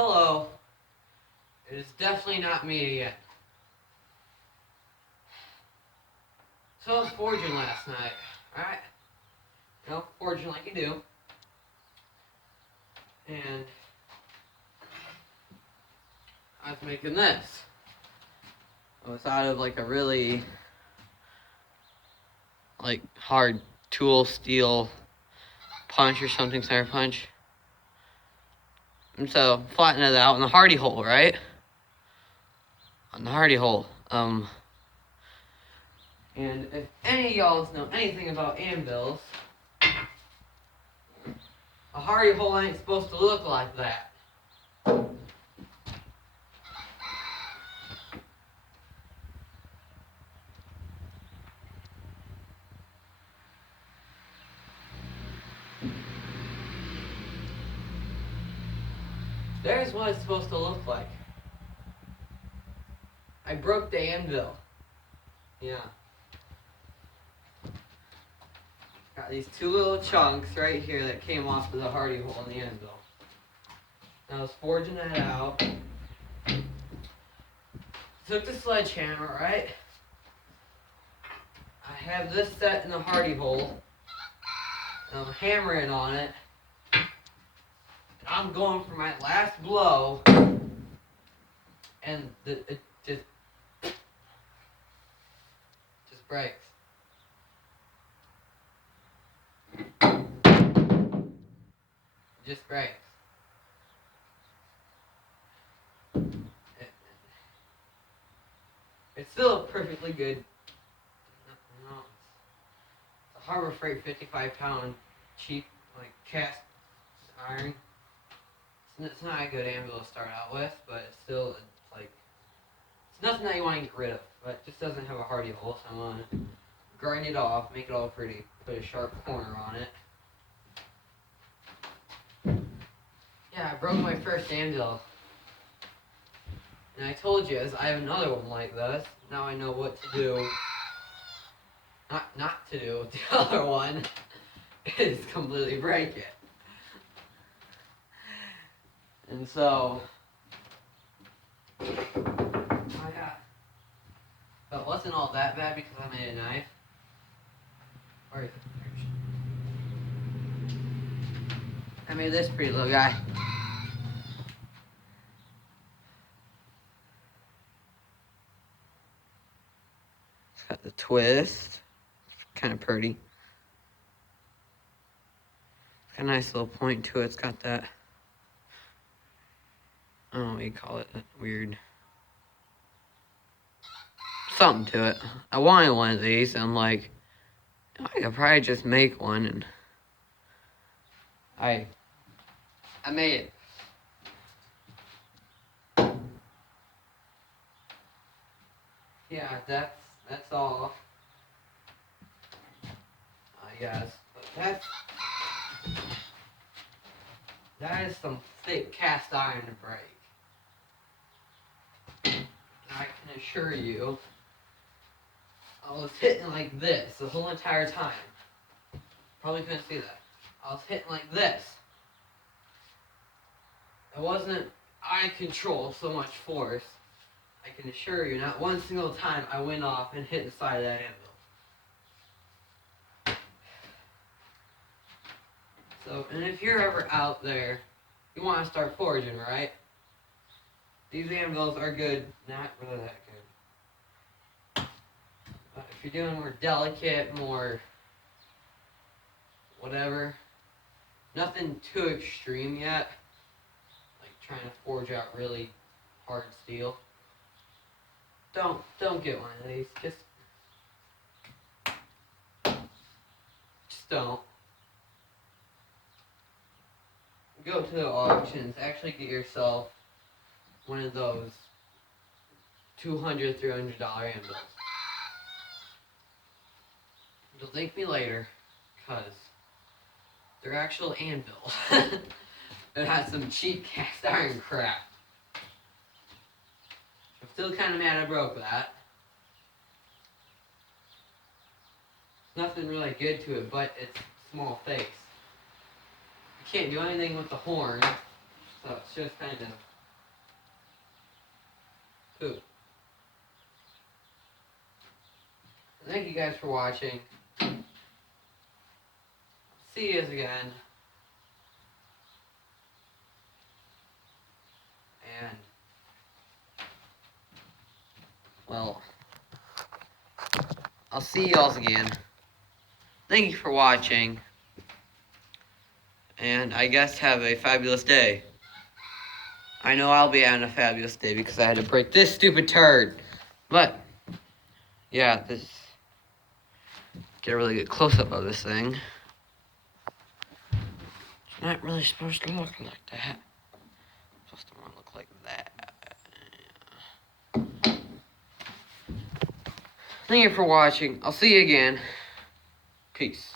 Hello. It is definitely not me again. So I was forging last night, alright? You know, forging like you do. And I was making this. It was out of like a really hard tool steel punch or something, center punch. And so flatten it out in the hardy hole, right? On the hardy hole. And if any of y'all know anything about anvils, a hardy hole ain't supposed to look like that. There's what it's supposed to look like. I broke the anvil. Yeah. Got these two little chunks right here that came off of the hardy hole in the anvil. I was forging that out. Took the sledgehammer, right? I have this set in the hardy hole. And I'm hammering on it. And I'm going for my last blow. And it just breaks. It just breaks. It's still perfectly good. No, it's a Harbor Freight 55-pound cheap cast iron. It's not a good anvil to start out with, but it's still it's nothing that you want to get rid of. But it just doesn't have a hardy hole, so I'm gonna grind it off, make it all pretty, put a sharp corner on it. Yeah, I broke my first anvil. And I told you, as I have another one like this. Now I know what to do. Not to do with the other one. Is completely break it. And so, oh yeah. But it wasn't all that bad because I made a knife. Where is it? I made this pretty little guy. It's got the twist. It's kind of pretty. It's got a nice little point to it. It's got that, I don't know what you call it, that weird something to it. I wanted one of these, and I'm like, I could probably just make one, and I made it. Yeah, that's all. I guess, but that is some thick cast iron to break. And I can assure you, I was hitting like this the whole entire time. Probably couldn't see that. I was hitting like this. It wasn't out of control, so much force. I can assure you, not one single time I went off and hit the side of that anvil. So, and if you're ever out there, you want to start forging, right? These anvils are good, not really that good. But if you're doing more delicate, more whatever, nothing too extreme yet, like trying to forge out really hard steel, don't get one of these. Just don't. Go to the auctions, actually get yourself one of those $200, $300 anvils. You'll thank me later, because they're actual anvils. It has some cheap cast iron crap. I'm still kind of mad I broke that. Nothing really good to it, but it's small face. You can't do anything with the horn. So it's just kind of poop. Thank you guys for watching. See you again. And, well, I'll see y'all again. Thank you for watching. And I guess have a fabulous day. I know I'll be having a fabulous day because I had to break this stupid turd. But, yeah, this... Get a really good close-up of this thing. It's not really supposed to look like that. It's supposed to look like that. Thank you for watching. I'll see you again. Peace.